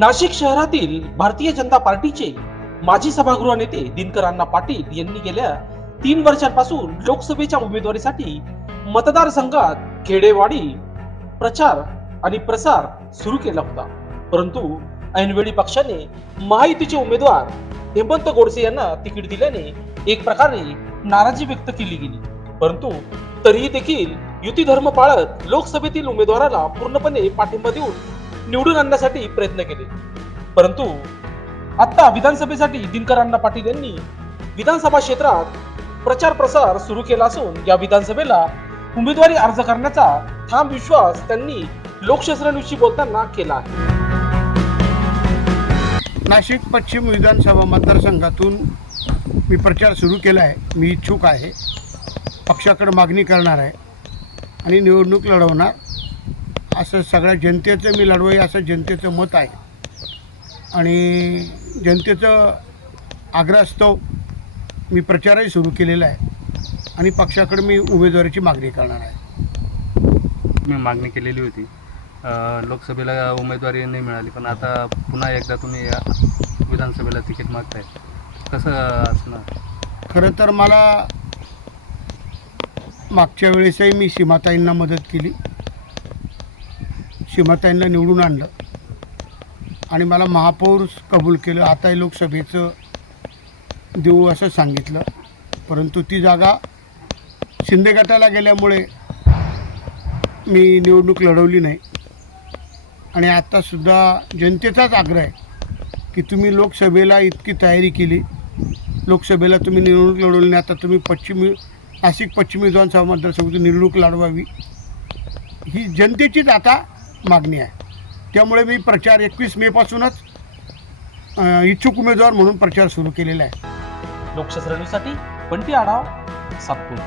नाशिक शहरातील भारतीय जनता पार्टीचे माजी सभागृह नेते दिनकर अण्णा पाटील यांनी गेल्या तीन वर्षांपासून लोकसभेच्या उमेदवारीसाठी मतदारसंघात खेडेवाडी प्रचार आणि प्रसार सुरू केला होता. परंतु ऐनवेळी पक्षाने महायुतीचे उमेदवार हेमंत गोडसे यांना तिकीट दिल्याने एक प्रकारे नाराजी व्यक्त केली गेली. परंतु तरीही देखील युती धर्म पाळत लोकसभेतील उमेदवाराला पूर्णपणे पाठिंबा देऊन निवडून आणण्यासाठी प्रयत्न केले. परंतु आत्ता विधानसभेसाठी दिनकर अण्णा पाटील यांनी विधानसभा क्षेत्रात प्रचार प्रसार सुरू केला असून या विधानसभेला उमेदवारी अर्ज करण्याचा ठाम विश्वास त्यांनी लोकशास्त्राविषयी बोलताना केला आहे. नाशिक पश्चिम विधानसभा मतदारसंघातून मी प्रचार सुरू केला आहे. मी इच्छुक आहे. पक्षाकडे मागणी करणार आहे. आणि निवडणूक लढवणार. असं सगळ्या जनतेचं मी लढवई असं जनतेचं मत आहे. आणि जनतेचं आग्रहास्तव मी प्रचारही सुरू केलेला आहे. आणि पक्षाकडे मी उमेदवारीची मागणी करणार आहे. मी मागणी केलेली होती. लोकसभेला उमेदवारी नाही मिळाली पण आता पुन्हा एकदा तुम्ही या विधानसभेला तिकीट मागताय. कसं असणार? खरं तर मला मागच्या वेळेसही मी सीमाताईंना मदत केली. सीमाताईंना निवडून आणलं. आणि मला महापौर कबूल केलं. आताही लोकसभेचं देऊ असं सांगितलं. परंतु ती जागा शिंदे गटाला गेल्यामुळे मी निवडणूक लढवली नाही. आणि आत्तासुद्धा जनतेचाच आग्रह आहे की तुम्ही लोकसभेला इतकी तयारी केली. लोकसभेला तुम्ही निवडणूक लढवली नाही. आता तुम्ही पश्चिमी नाशिक पश्चिमी विधानसभा मतदारसंघातून निवडणूक लढवावी. ही जनतेचीच आता मागणी आहे. त्यामुळे मी प्रचार एकवीस मेपासूनच इच्छुक उमेदवार म्हणून प्रचार सुरू केलेला आहे. लोकशास्त्रासाठी बंटी आढाव सातपूर.